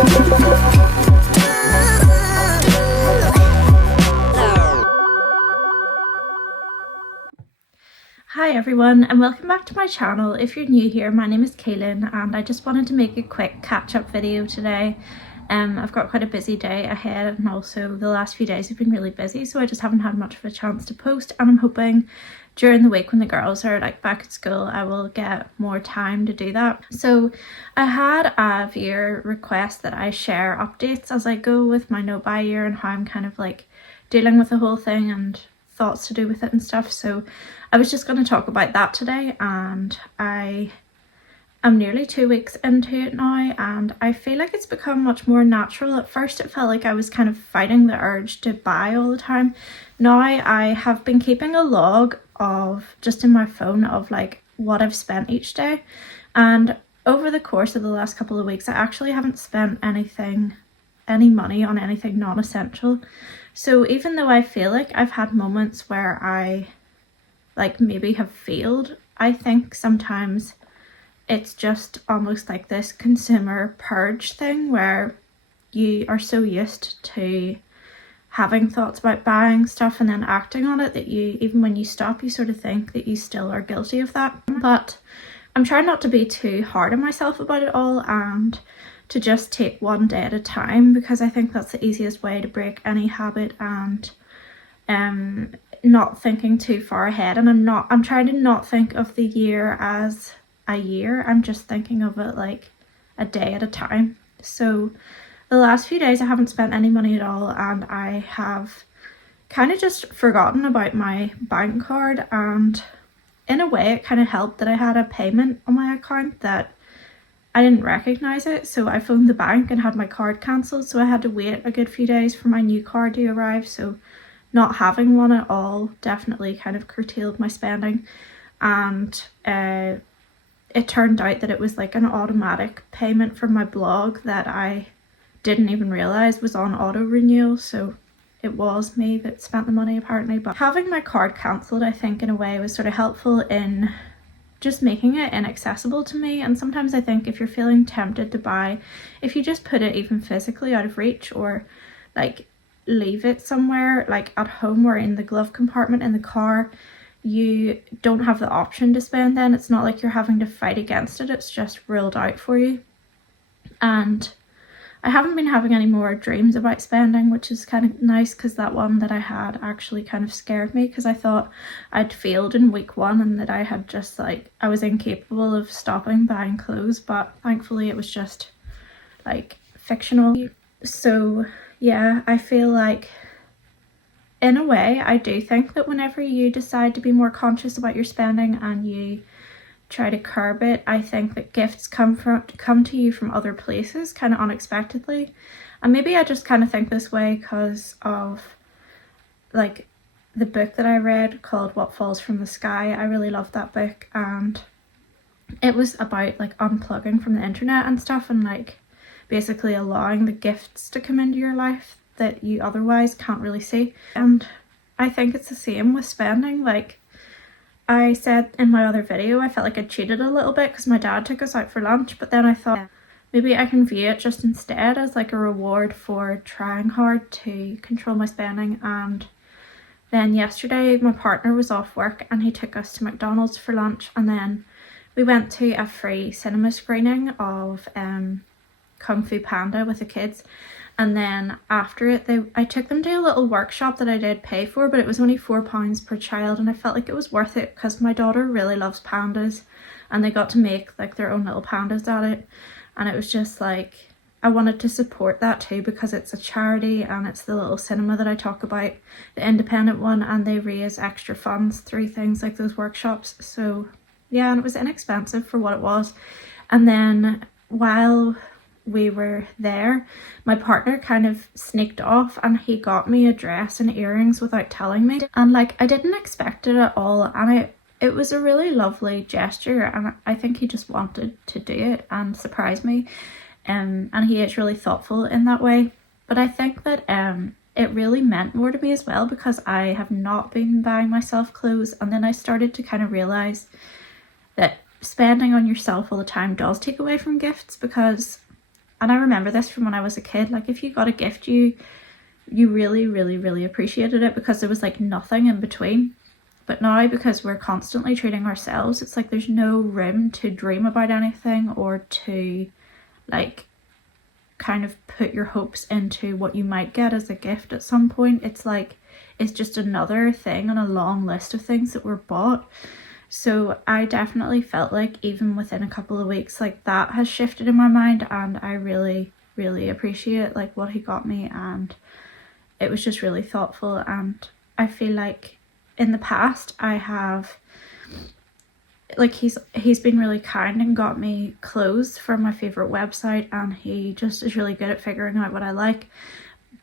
Hi everyone and welcome back to my channel. If you're new here, my name is Kaylin and I just wanted to make a quick catch-up video today. I've got quite a busy day ahead and also the last few days have been really busy, so I just haven't had much of a chance to post, and I'm hoping during the week when the girls are like back at school I will get more time to do that. So I had a viewer request that I share updates as I go with my no buy year and how I'm kind of like dealing with the whole thing and thoughts to do with it and stuff. So I was just going to talk about that today, and I'm nearly 2 weeks into it now and I feel like it's become much more natural. At first it felt like I was kind of fighting the urge to buy all the time. Now I have been keeping a log of just in my phone of like what I've spent each day, and over the course of the last couple of weeks I actually haven't spent any money on anything non-essential. So even though I feel like I've had moments where I like maybe have failed, I think sometimes it's just almost like this consumer purge thing where you are so used to having thoughts about buying stuff and then acting on it that you, even when you stop, you sort of think that you still are guilty of that. But I'm trying not to be too hard on myself about it all and to just take one day at a time, because I think that's the easiest way to break any habit, and not thinking too far ahead. And I'm trying to not think of the year as a year, I'm just thinking of it like a day at a time. So the last few days I haven't spent any money at all, and I have kind of just forgotten about my bank card, and in a way it kind of helped that I had a payment on my account that I didn't recognize it, so I phoned the bank and had my card cancelled, so I had to wait a good few days for my new card to arrive. So not having one at all definitely kind of curtailed my spending, and it turned out that it was like an automatic payment from my blog that I didn't even realise was on auto renewal, so it was me that spent the money apparently. But having my card cancelled I think in a way was sort of helpful in just making it inaccessible to me. And sometimes I think if you're feeling tempted to buy, if you just put it even physically out of reach, or like leave it somewhere like at home or in the glove compartment in the car, you don't have the option to spend then. It's not like you're having to fight against it, it's just ruled out for you. And I haven't been having any more dreams about spending, which is kind of nice, because that one that I had actually kind of scared me, because I thought I'd failed in week 1 and that I had just like, I was incapable of stopping buying clothes, but thankfully it was just like fictional. So yeah, I feel like in a way I do think that whenever you decide to be more conscious about your spending and you try to curb it, I think that gifts come to you from other places kind of unexpectedly. And maybe I just kind of think this way because of like the book that I read called What Falls from the Sky. I really loved that book, and it was about like unplugging from the internet and stuff, and like basically allowing the gifts to come into your life that you otherwise can't really see. And I think it's the same with spending. Like I said in my other video, I felt like I cheated a little bit because my dad took us out for lunch, but then I thought maybe I can view it just instead as like a reward for trying hard to control my spending. And then yesterday my partner was off work and he took us to McDonald's for lunch, and then we went to a free cinema screening of Kung Fu Panda with the kids. And then after it, I took them to a little workshop that I did pay for, but it was only £4 per child, and I felt like it was worth it because my daughter really loves pandas, and they got to make like their own little pandas at it. And it was just like, I wanted to support that too, because it's a charity and it's the little cinema that I talk about, the independent one, and they raise extra funds through things like those workshops. So yeah, and it was inexpensive for what it was. And then while we were there, my partner kind of sneaked off and he got me a dress and earrings without telling me, and like I didn't expect it at all, and it was a really lovely gesture, and I think he just wanted to do it and surprise me, and he is really thoughtful in that way. But I think that it really meant more to me as well, because I have not been buying myself clothes, and then I started to kind of realize that spending on yourself all the time does take away from gifts, because And I remember this from when I was a kid, like if you got a gift, you really, really, really appreciated it because there was like nothing in between. But now, because we're constantly treating ourselves, it's like there's no room to dream about anything or to like kind of put your hopes into what you might get as a gift at some point. It's like it's just another thing on a long list of things that were bought. So I definitely felt like even within a couple of weeks, like that has shifted in my mind, and I really, really appreciate like what he got me, and it was just really thoughtful. And I feel like in the past I have like he's been really kind and got me clothes from my favorite website, and he just is really good at figuring out what I like.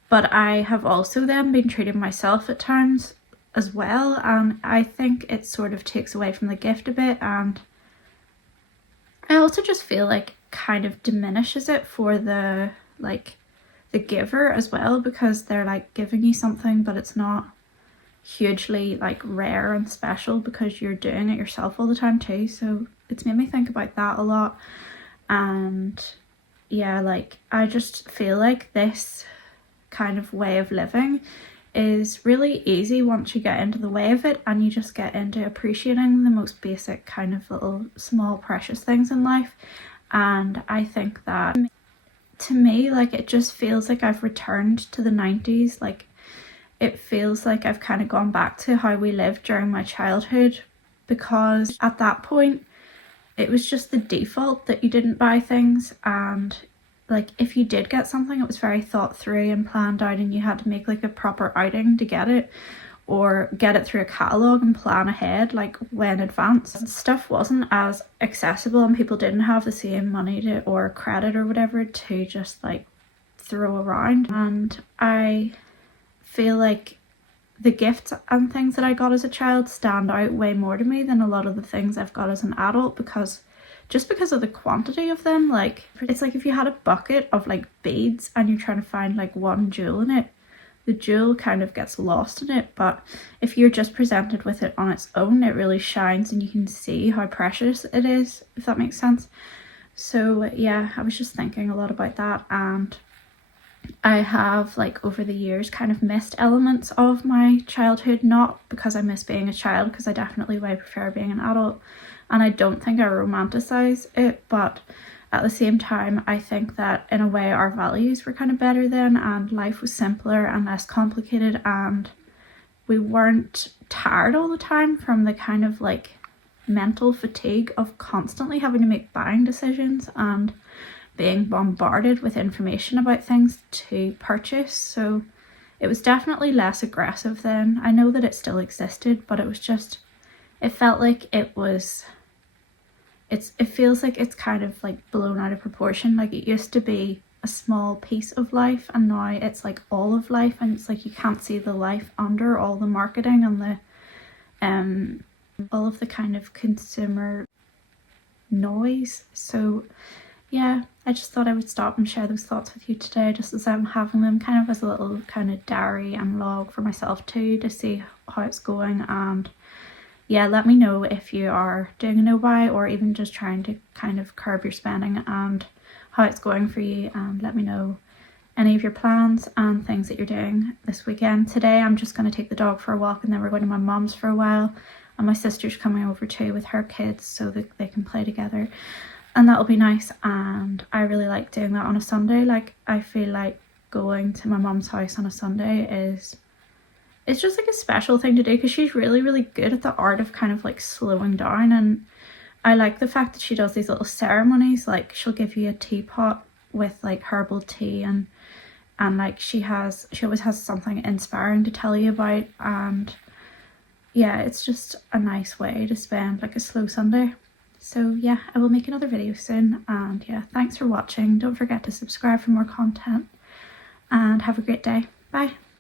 But I have also then been treating myself at times as well, and I think it sort of takes away from the gift a bit, and I also just feel like kind of diminishes it for the giver as well, because they're like giving you something but it's not hugely like rare and special because you're doing it yourself all the time too. So it's made me think about that a lot. And yeah, like I just feel like this kind of way of living is really easy once you get into the way of it, and you just get into appreciating the most basic kind of little small precious things in life. And I think that to me, like it just feels like I've returned to the 90s. Like it feels like I've kind of gone back to how we lived during my childhood, because at that point it was just the default that you didn't buy things, and like if you did get something, it was very thought through and planned out, and you had to make like a proper outing to get it, or get it through a catalogue and plan ahead like way in advance. Stuff wasn't as accessible, and people didn't have the same money to or credit or whatever to just like throw around. And I feel like the gifts and things that I got as a child stand out way more to me than a lot of the things I've got as an adult, because of the quantity of them. Like it's like if you had a bucket of like beads and you're trying to find like one jewel in it, the jewel kind of gets lost in it. But if you're just presented with it on its own, it really shines and you can see how precious it is, if that makes sense. So yeah, I was just thinking a lot about that, and I have like over the years kind of missed elements of my childhood, not because I miss being a child, because I definitely way prefer being an adult, and I don't think I romanticize it, but at the same time I think that in a way our values were kind of better then, and life was simpler and less complicated, and we weren't tired all the time from the kind of like mental fatigue of constantly having to make buying decisions and being bombarded with information about things to purchase. So it was definitely less aggressive then. I know that it still existed, but it was just, it felt like it feels like it's kind of like blown out of proportion. Like it used to be a small piece of life, and now it's like all of life, and it's like you can't see the life under all the marketing and the all of the kind of consumer noise. So yeah, I just thought I would stop and share those thoughts with you today, just as I'm having them kind of as a little kind of diary and log for myself too, to see how it's going. And yeah, let me know if you are doing a no buy, or even just trying to kind of curb your spending, and how it's going for you. And let me know any of your plans and things that you're doing this weekend. Today I'm just going to take the dog for a walk, and then we're going to my mum's for a while, and my sister's coming over too with her kids so that they can play together, and that'll be nice. And I really like doing that on a Sunday. Like I feel like going to my mum's house on a Sunday it's just like a special thing to do, because she's really, really good at the art of kind of like slowing down. And I like the fact that she does these little ceremonies, like she'll give you a teapot with like herbal tea, and like she always has something inspiring to tell you about. And yeah, it's just a nice way to spend like a slow Sunday. So yeah, I will make another video soon, and yeah, thanks for watching. Don't forget to subscribe for more content, and have a great day. Bye.